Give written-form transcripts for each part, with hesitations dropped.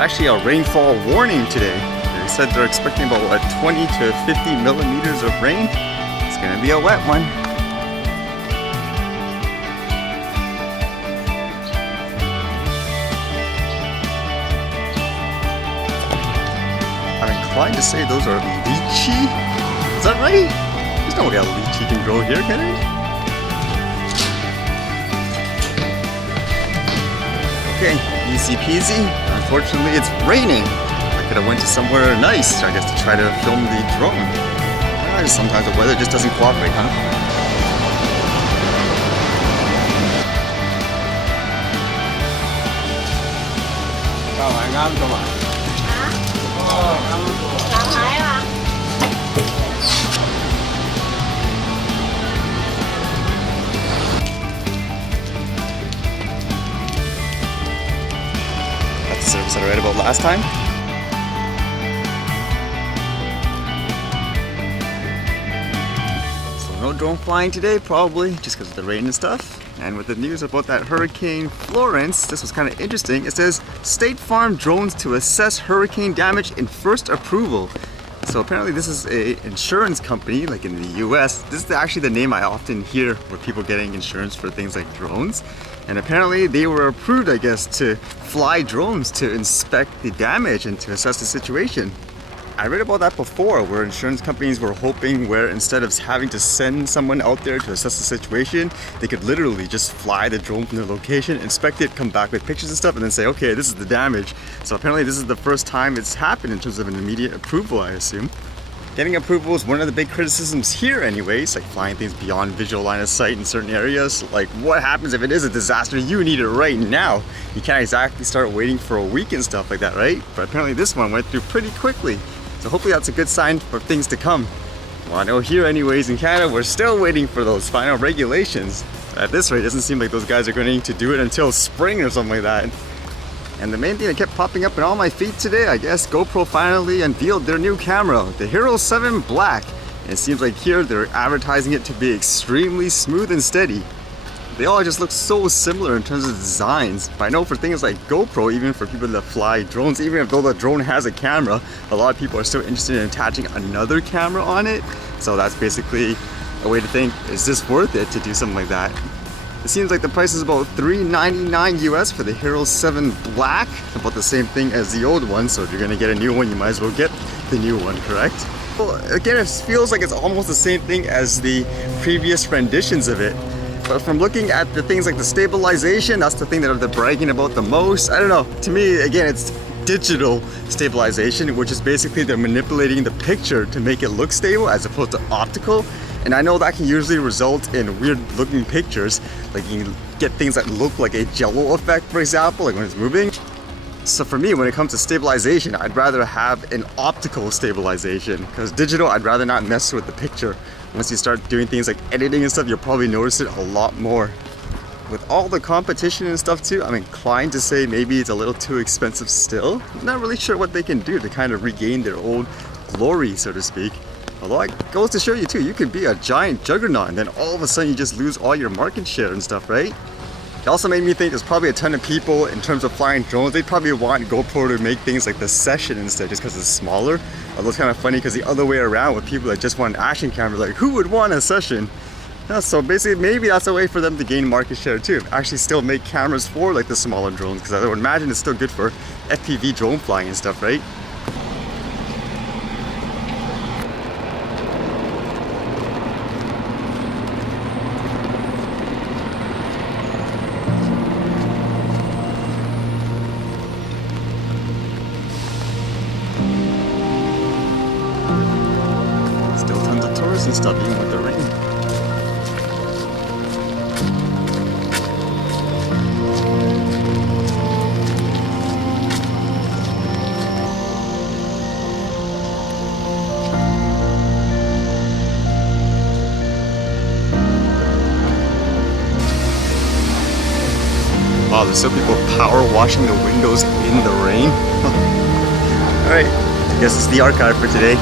actually a rainfall warning today. They said they're expecting about what, 20 to 50 millimeters of rain. It's gonna be a wet one. I'm inclined to say those are lychee. Is that right? There's no way a lychee can grow here, can it? Okay, easy peasy. Unfortunately, it's raining. I could have went to somewhere nice, I guess, to try to film the drone. Sometimes the weather just doesn't cooperate, huh? That's the service that I read about last time. No drone flying today, probably, just because of the rain and stuff. And with the news about that Hurricane Florence, this was kind of interesting. It says, State Farm drones to assess hurricane damage in first approval. So apparently this is a insurance company, like in the US. This is actually the name I often hear where people getting insurance for things like drones. And apparently they were approved, I guess, to fly drones to inspect the damage and to assess the situation. I read about that before, where insurance companies were hoping where instead of having to send someone out there to assess the situation, they could literally just fly the drone from the location, inspect it, come back with pictures and stuff, and then say, okay, this is the damage. So apparently this is the first time it's happened in terms of an immediate approval, I assume. Getting approval is one of the big criticisms here anyways, like flying things beyond visual line of sight in certain areas. Like what happens if it is a disaster? You need it right now. You can't exactly start waiting for a week and stuff like that, right? But apparently this one went through pretty quickly. So hopefully that's a good sign for things to come. Well, I know here anyways in Canada, we're still waiting for those final regulations. At this rate, it doesn't seem like those guys are going to do it until spring or something like that. And the main thing that kept popping up in all my feed today, I guess GoPro finally unveiled their new camera, the Hero 7 Black. And it seems like here they're advertising it to be extremely smooth and steady. They all just look so similar in terms of designs. But I know for things like GoPro, even for people that fly drones, even though the drone has a camera, a lot of people are still interested in attaching another camera on it. So that's basically a way to think, is this worth it to do something like that? It seems like the price is about $399 US for the Hero 7 Black. About the same thing as the old one, so if you're gonna get a new one, you might as well get the new one, correct? Well, again, it feels like it's almost the same thing as the previous renditions of it. But from looking at the things like the stabilization, that's the thing that they're bragging about the most. I don't know, to me, again, it's digital stabilization, which is basically they're manipulating the picture to make it look stable as opposed to optical. And I know that can usually result in weird looking pictures, like you can get things that look like a jello effect, for example, like when it's moving. So for me, when it comes to stabilization, I'd rather have an optical stabilization, because digital, I'd rather not mess with the picture. Once you start doing things like editing and stuff, you'll probably notice it a lot more. With all the competition and stuff too, I'm inclined to say maybe it's a little too expensive still. I'm not really sure what they can do to kind of regain their old glory, so to speak. Although it goes to show you too, you could be a giant juggernaut and then all of a sudden you just lose all your market share and stuff, right? It also made me think there's probably a ton of people in terms of flying drones, they'd probably want GoPro to make things like the Session instead just because it's smaller. Although it's kind of funny because the other way around with people that just want an action camera, like who would want a Session? Yeah, so basically maybe that's a way for them to gain market share too. Actually still make cameras for like the smaller drones, because I would imagine it's still good for FPV drone flying and stuff, right? And stuff even with the rain. Wow, there's still people power washing the windows in the rain. Alright, I guess it's the archive for today.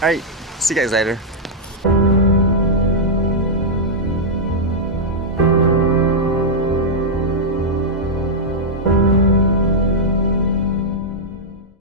Alright, see you guys later.